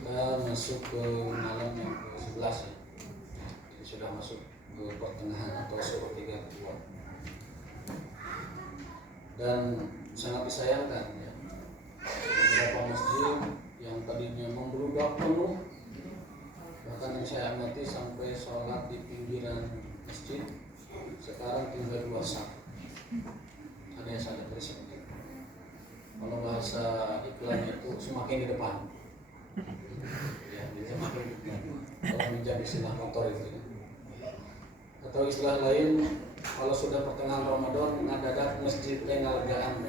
kita masuk ke malam yang ke-11 ya. Jadi sudah masuk ke pertengahan atau sepertiga kedua. Dan sangat disayangkan ya, beberapa masjid yang tadinya membludak penuh, bahkan yang saya amati sampai sholat di pinggiran masjid, sekarang tinggal 2 saf. Ada yang sadar seperti itu. Kalau bahasa iklannya itu semakin di depan. Ya, jadi semakin di depan. Kalau menjadi istilah motor itu ya. Atau istilah lain, kalau sudah pertengahan Ramadan mendadak masjid ngalegaan.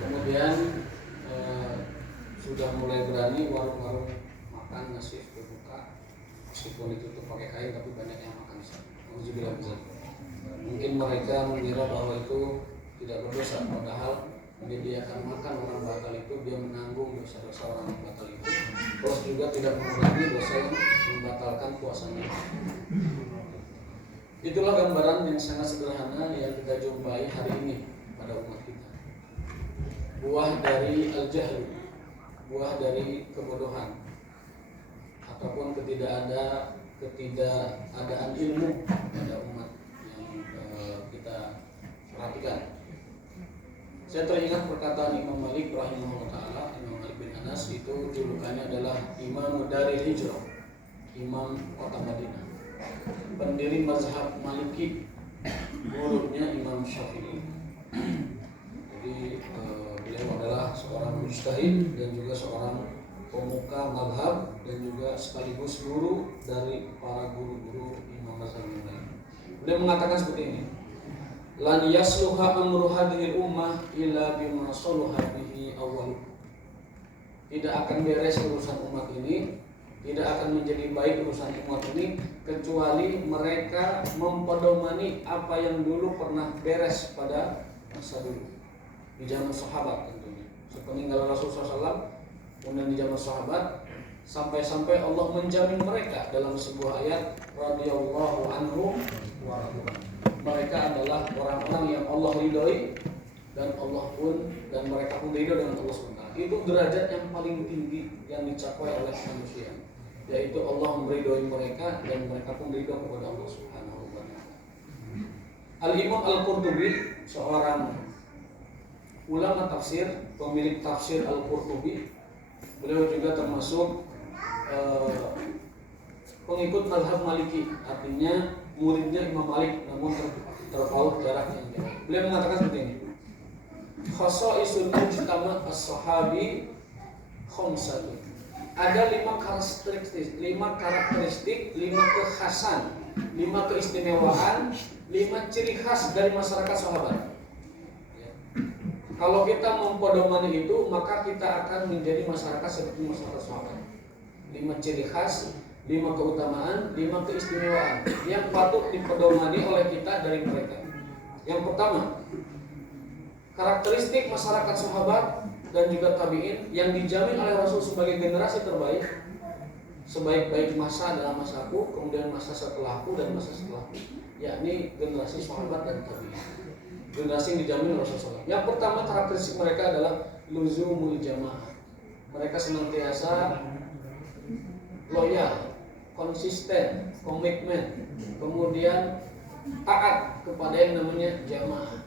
Kemudian sudah mulai berani warung-warung makan nasi terbuka, meskipun ditutup pakai kain tapi banyak yang makan. Alhamdulillah. Mungkin mereka mengira bahwa itu tidak berdosa, padahal menyediakan makan orang batal itu dia menanggung dosa-dosa orang batal itu, terus juga tidak mengurangi dosa yang membatalkan puasanya. Itulah gambaran yang sangat sederhana yang kita jumpai hari ini pada umat kita. Buah dari al-jahl, buah dari kebodohan ataupun ketidakadaan ilmu pada umat yang kita perhatikan. Saya teringat perkataan Imam Malik rahimahullah taala. Imam Malik bin Anas itu julukannya adalah Imam dari Hijrah, Imam kota Madinah, pendiri mazhab Maliki, gurunya Imam Syafi'i. Jadi beliau adalah seorang mujtahid dan juga seorang pemuka mazhab dan juga sekaligus guru dari para guru-guru imam mazhab yang lain. Beliau mengatakan seperti ini: lan yasluha amru hadhil ummah illa bima saluha bihi awwal. Tidak akan beres urusan umat ini, tidak akan menjadi baik urusan umat ini kecuali mereka mempedomani apa yang dulu pernah beres pada masa dulu, di zaman sahabat tentunya. Sepeninggal Rasulullah SAW, kemudian di zaman sahabat, sampai-sampai Allah menjamin mereka dalam sebuah ayat, radhiyallahu anhum wa radu. Mereka adalah orang-orang yang Allah ridhoi dan mereka pun ridho dengan Allah SWT. Itu derajat yang paling tinggi yang dicapai oleh manusia, yaitu Allah meridhoi mereka dan mereka pun ridho kepada Allah Subhanahu wa taala. Al-Imam Al-Qurtubi, seorang ulama tafsir, pemilik tafsir Al-Qurtubi, beliau juga termasuk pengikut mazhab Maliki, artinya muridnya Imam Malik, namun terpaut jarak yang jauh. Beliau mengatakan seperti ini: khasaisul mujtama as-sahabi khamsatun. Ada 5 karakteristik, 5 kekhasan, 5 keistimewaan, 5 ciri khas dari masyarakat sahabat. Ya. Kalau kita mempedomani itu, maka kita akan menjadi masyarakat seperti masyarakat sahabat. 5 ciri khas, 5 keutamaan, 5 keistimewaan yang patut dipedomani oleh kita dari mereka. Yang pertama, karakteristik masyarakat sahabat dan juga tabi'in yang dijamin oleh Rasul sebagai generasi terbaik, sebaik-baik masa dalam masaku, kemudian masa setelahku dan masa setelahku, yakni generasi sahabat dan tabi'in. Generasi yang dijamin oleh Rasulullah. Yang pertama, karakteristik mereka adalah luzumul jamaah. Mereka senantiasa loyal, konsisten, komitmen, kemudian taat kepada yang namanya jamaah.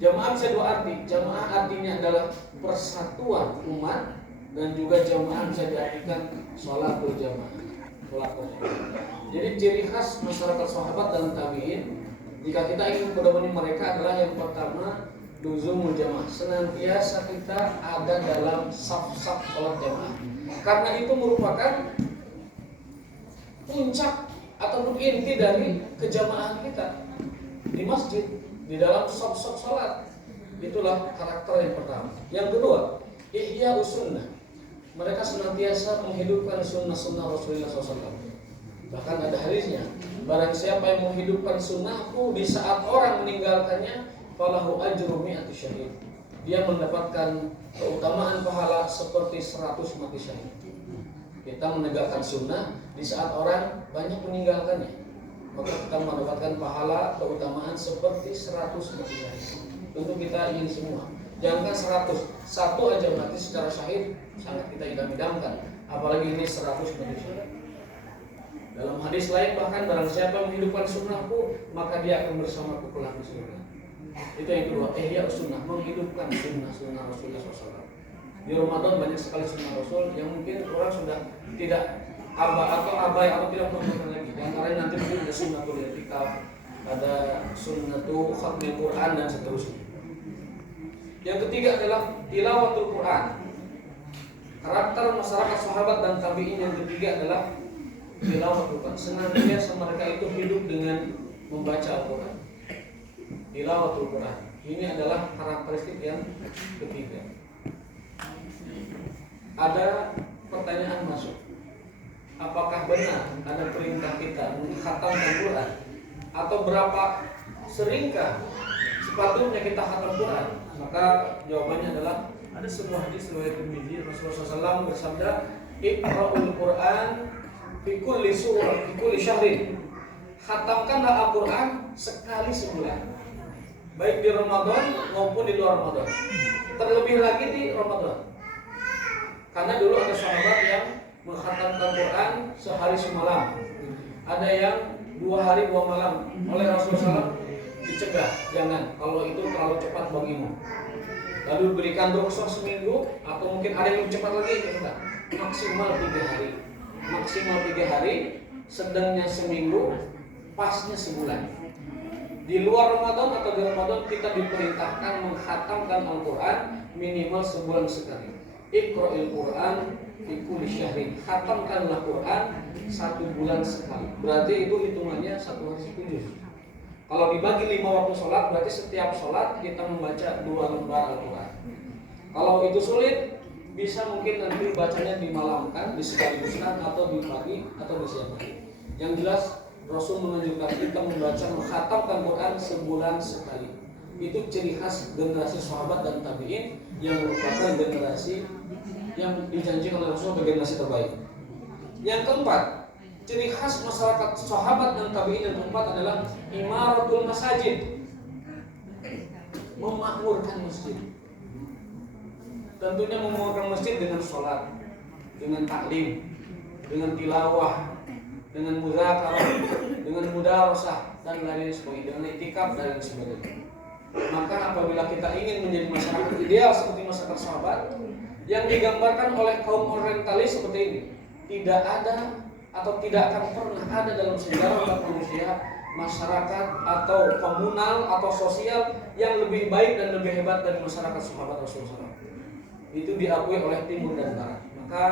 Jamaah bisa 2 arti. Jamaah artinya adalah persatuan umat, dan juga jamaah bisa diartikan sholat berjamaah. Jadi ciri khas masyarakat sahabat dan tabi'in, jika kita ingin mempedomani mereka, adalah yang pertama, luzumul jamaah. Senantiasa kita ada dalam saf-saf sholat jamaah. Karena itu merupakan puncak ataupun inti dari kejamaah kita di masjid, di dalam saf-saf salat. Itulah karakter yang pertama. Yang kedua, ihya sunnah. Mereka senantiasa menghidupkan sunnah-sunnah Rasulullah SAW. Bahkan ada hadisnya, barang siapa yang menghidupkan sunnahku di saat orang meninggalkannya, falahu ajru mi'ati syahid. Dia mendapatkan keutamaan pahala seperti 100 mati syahid. Kita menegakkan sunnah di saat orang banyak meninggalkannya, maka kita mendapatkan pahala keutamaan seperti 100 mati syahid. Tentu kita ingin semua Jangan 100, satu aja mati secara syahid sangat kita idam-idamkan. Apalagi ini 100 manusia. Dalam hadis lain bahkan barang siapa menghidupkan sunnahku maka dia akan bersamaku kelak di surga. Itu yang kedua, ihya sunnah, menghidupkan sunnah Rasulullah SAW. Di Ramadan banyak sekali sunnah Rasul yang mungkin orang sudah tidak abai atau tidak melakukan lagi. Di antaranya nanti mungkin ada sunnatul i'tikaf, ada sunnatul khatmil Quran dan seterusnya. Yang ketiga adalah tilawatul Quran. Karakter masyarakat sahabat dan tabi'in yang ketiga adalah tilawatul Quran. Senantiasa mereka itu hidup dengan membaca Al-Quran. Tilawatul Quran. Ini adalah karakteristik yang ketiga. Ada pertanyaan masuk. Apakah benar ada perintah kita mengkhatamkan Quran? Atau berapa seringkah sepatutnya kita khatam Quran? Maka jawabannya adalah ada sebuah hadis riwayat Tirmidzi, Rasulullah SAW bersabda, "Iqra'ul Quran fi kulli surah fi kulli syahrin." Khatamkanlah Al-Quran sekali sebulan. Baik di Ramadan maupun di luar Ramadan. Terlebih lagi di Ramadan. Karena dulu ada sahabat yang mengkhatamkan Quran sehari semalam. Ada yang 2 hari 2 malam. Oleh Rasulullah SAW dicegah, jangan, kalau itu terlalu cepat bagimu. Lalu berikan rukhsah seminggu atau mungkin ada yang lebih cepat lagi, enggak. Maksimal 3 hari. Maksimal 3 hari, sedangnya seminggu, pasnya sebulan. Di luar Ramadan atau di Ramadan kita diperintahkan mengkhatamkan Al-Quran minimal sebulan sekali. Iqra'il Quran fi kulli syahrin. Khatamkanlah Quran 1 bulan sekali. Berarti itu hitungannya 1 hari 1 juz. Kalau dibagi 5 waktu sholat, berarti setiap sholat kita membaca 2 lembar Al-Quran. Kalau itu sulit, bisa mungkin nanti bacanya dimalamkan, disekaligus atau di pagi atau di siang hari. Yang jelas Rasul menunjukkan kita membaca mengkhatamkan Quran sebulan sekali. Itu ciri khas generasi sahabat dan tabi'in yang merupakan generasi yang dijanjikan oleh Rasul sebagai generasi terbaik. Yang keempat, ciri khas masyarakat sahabat dan tabi'in yang keempat adalah imaratul masajid, memakmurkan masjid. Tentunya memakmurkan masjid dengan sholat, dengan taklim, dengan tilawah, dengan muzakarah, dengan mudarasah dan lain sebagainya, dengan i'tikaf dan lain sebagainya. Maka apabila kita ingin menjadi masyarakat ideal seperti masyarakat sahabat yang digambarkan oleh kaum orientalis seperti ini, tidak ada atau tidak akan pernah ada dalam sejarah umat manusia masyarakat atau komunal atau sosial yang lebih baik dan lebih hebat dari masyarakat sahabat Rasulullah. Itu diakui oleh timur dan barat. Maka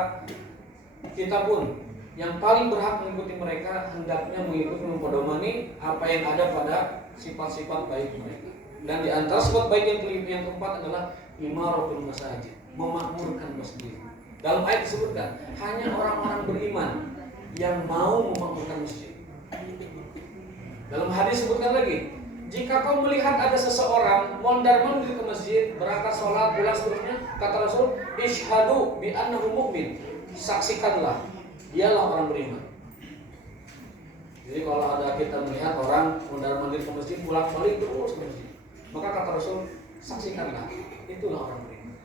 kita pun yang paling berhak mengikuti mereka hendaknya mengikuti mempedomani apa yang ada pada sifat-sifat baik mereka. Dan di antara sifat baik yang keempat adalah imaratul masajid, memakmurkan masjid. Dalam ayat disebutkan hanya orang-orang beriman yang mau memakmurkan masjid. Dalam hadis disebutkan lagi, jika kau melihat ada seseorang mondar-mandir ke masjid, berangkat sholat, pulang seterusnya, kata Rasul, ishhadu bi annahu mu'min, saksikanlah dialah orang beriman. Jadi kalau ada kita melihat orang mondar-mandir ke masjid, pulang balik terus ke masjid, maka kata Rasul, saksikanlah itulah orang beriman.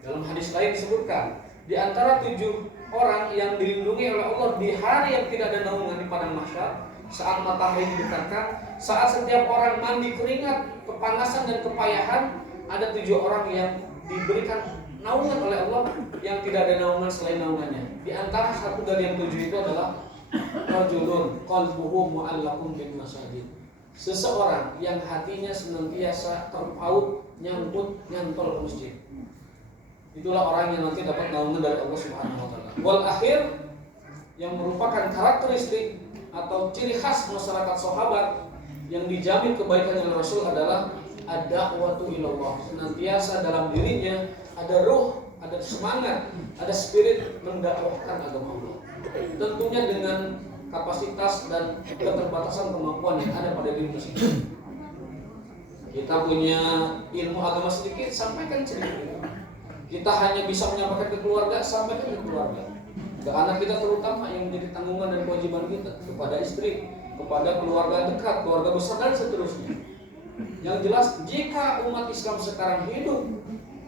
Dalam hadis lain disebutkan, di antara 7 orang yang dilindungi oleh Allah di hari yang tidak ada naungan di padang mahsyar, saat matahari didekatkan, saat setiap orang mandi keringat, kepanasan dan kepayahan, ada 7 orang yang diberikan naungan oleh Allah yang tidak ada naungan selain naungannya. Di antara satu dari yang 7 itu adalah rajulun qalbuhu mu'allaqun bin masajid. Seseorang yang hatinya senantiasa terpaut, nyangkut, nyantol ke masjid. Itulah orang yang nanti dapat naungan dari Allah Subhanahu wa taala. Wal akhir, yang merupakan karakteristik atau ciri khas masyarakat sahabat yang dijamin kebaikan oleh Rasul adalah ad-da'watu ilallah. Senantiasa dalam dirinya ada ruh, ada semangat, ada spirit mendakwahkan agama Allah. Tentunya dengan kapasitas dan keterbatasan kemampuan yang ada pada diri masing-masing. Kita punya ilmu agama sedikit, sampaikan sedikit. Kita hanya bisa menyampaikan ke keluarga, sampaikan ke keluarga. Ke anak kita terutama yang menjadi tanggungan dan kewajiban kita, kepada istri, kepada keluarga dekat, keluarga besar dan seterusnya. Yang jelas jika umat Islam sekarang hidup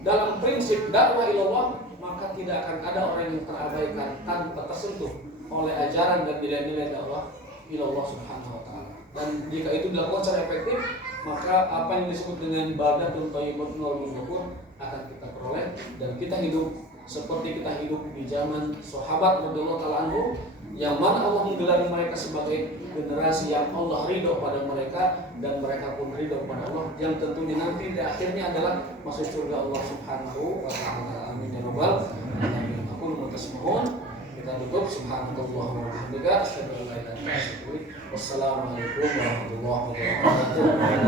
dalam prinsip dakwah ilallah, maka tidak akan ada orang yang terabaikan tanpa tersentuh oleh ajaran dan nilai-nilai dakwah ilallah subhanahu wa ta'ala. Dan jika itu dilakukan secara efektif, maka apa yang disebut dengan badatun thayyibatun wa ghafur akan kita peroleh, dan kita hidup seperti kita hidup di zaman sahabat radhiyallahu ta'ala anhu, yang mana Allah menggelari mereka sebagai generasi yang Allah ridho pada mereka dan mereka pun ridho pada Allah, yang tentunya nanti di akhirnya adalah masuk surga Allah subhanahu wa ta'ala. Amin ya rabbal alamin. Aku mohon kita tutup. Subhanallah wa bihamdika asyhadu an la ilaha illa anta astaghfiruka wa atubu ilaik. Wassalamualaikum warahmatullahi wabarakatuh.